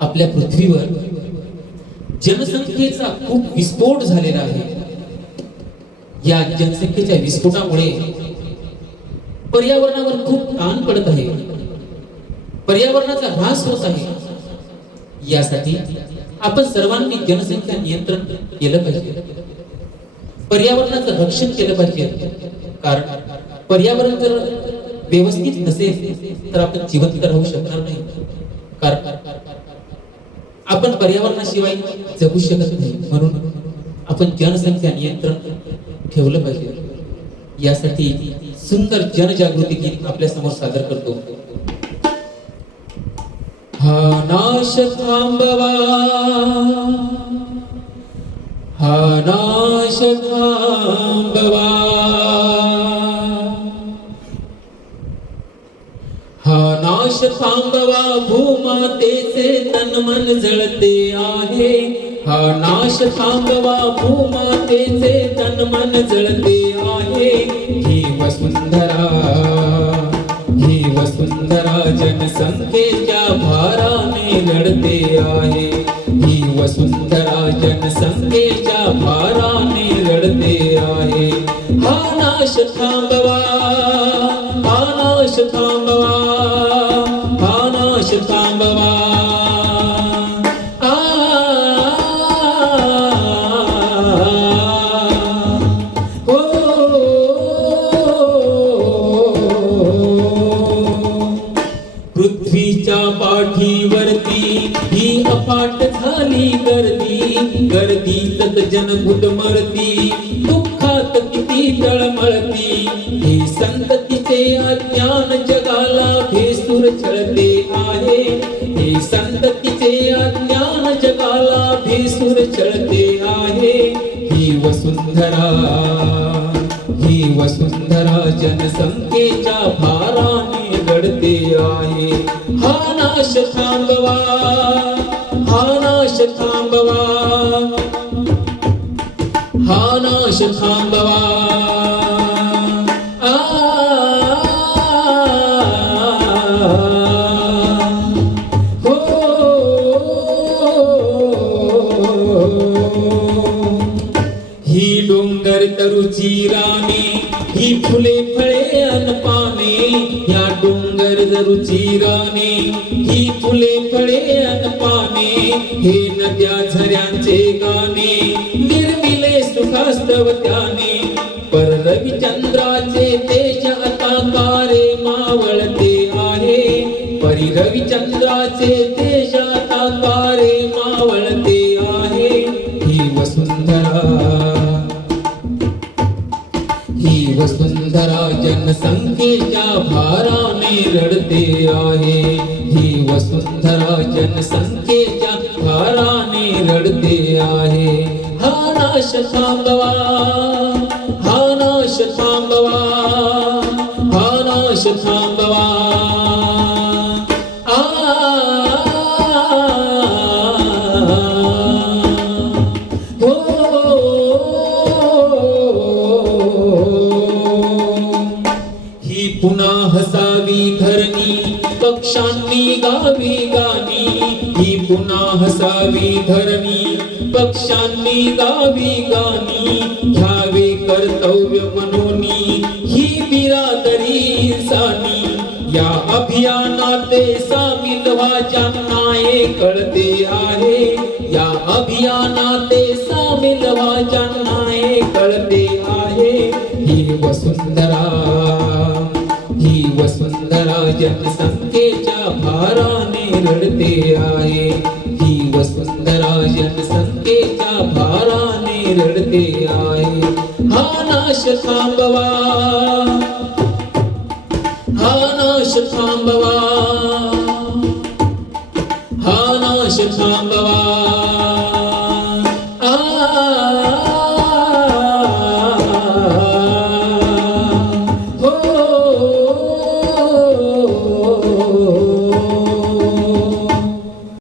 आपल्या पृथ्वीवर. जनसंख्येचा खूप विस्फोट झालेला आहे. या जनसंख्येच्या विस्फोटामुळे पर्यावरणावर खूप ताण पडत आहे. पर्यावरणाचा ऱ्हास होत आहे. यासाठी आपण सर्वांनी जनसंख्या नियंत्रण केलं पाहिजे. पर्यावरणाचं रक्षण केलं पाहिजे. कारण पर्यावरण जर व्यवस्थित नसेल तर आपण जिवंत राहू शकणार नाही. कारण आपण पर्यावरणाशिवाय जगू शकत नाही. म्हणून आपण जनसंख्या नियंत्रण ठेवलं पाहिजे. यासाठी सुंदर जनजागृती गीत आपल्यासमोर सादर करतो. हा नाश थांबवा. हा नाश थांबवा. थांबवा भूमातेचे तन मन जळते आहे. हा नाश थांबवा भूमातेचे तन मन जळते आहे. ही वसुंधरा ही वसुंधरा जनसंख्येच्या भाराने लढते आहे. ही वसुंधरा जनसंख्येच्या भाराने नाश आ, हो. पृथ्वीच्या पाठीवरती ही अपाट झाली गर्दी गर्दीतच जन मरती दुःखात किती तळमळती ही संततीचे अज्ञान जगाला भेसूर छळते आहे संततीचे अज्ञान जगाला भेसूर चळते आहे. ही वसुंधरा ही वसुंधरा जनसंख्येच्या भाराने घडते आहे. हा नाश थांबवा. डोंगर तरुची राणी ही फुले फळे अनपाने या डोंगर तरुची राने ही फुले फळे अनपाने हे नद्या झऱ्यांचे गाणे निर्मिले सुखास्तव त्याने. पर रविचंद्राचे देश आता कारे मावळते आहे परी रविचंद्राचे ही वसुंधरा जनसंख्येच्या भाराने रडते आहे. ही वसुंधरा जनसंख्येच्या भाराने रडते आहे. हा नाश थांबवा हा नाश थांबवा हा नाश थांबवा. गावी गाणी ही पुन्हा हसावी धरणी पक्षांनी गावी गाणी घ्यावे कर्तव्य मनोनी ही बिरादरी सानी या अभियानात सामील व्हा हे कळते आहे. या अभियानात सामील व्हा हे कळते आहे. ही वसुंधरा ही वसुंधरा. जनसंख्येच्या भाराने रडते आहे. ही वसुंधरा जनसंख्येच्या भाराने रडते आहे. हा नाश थांबवा. हा नाश थांबवा.